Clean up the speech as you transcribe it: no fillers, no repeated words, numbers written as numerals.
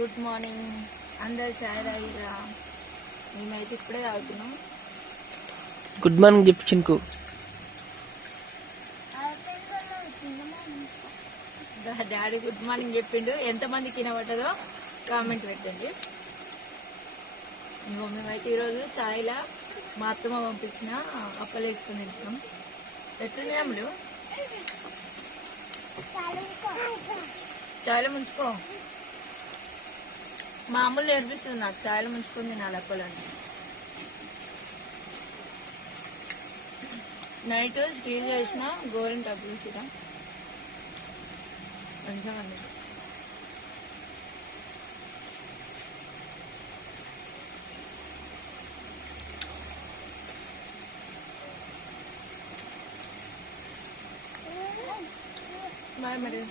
Good morning. అందరు చాయ్ తాగిరా? మేమైతే ఇప్పుడే తాగుతున్నాం. గుడ్ మార్నింగ్ చెప్పు చింకు. డాడీ గుడ్ మార్నింగ్ చెప్పిండు. ఎంతమందికి వినబడ్డదో కామెంట్ పెట్టండి. ఇంకో మేమైతే ఈరోజు చాయ్లా మా అత్తమ్మ పంపించిన అప్పలు వేసుకుని తింటున్నాం. ఎట్లున్నాములు చాయ్లో ముంచుకో. మా అమ్మలు నేర్పిస్తుంది నాకు చాయ్లో ముంచుకొని తినాలి అప్పలని. నైట్ స్టీల్ చేసిన గోరెంట్ డబ్బులు చూసిరా మంచిగా. బాయ్ మరి.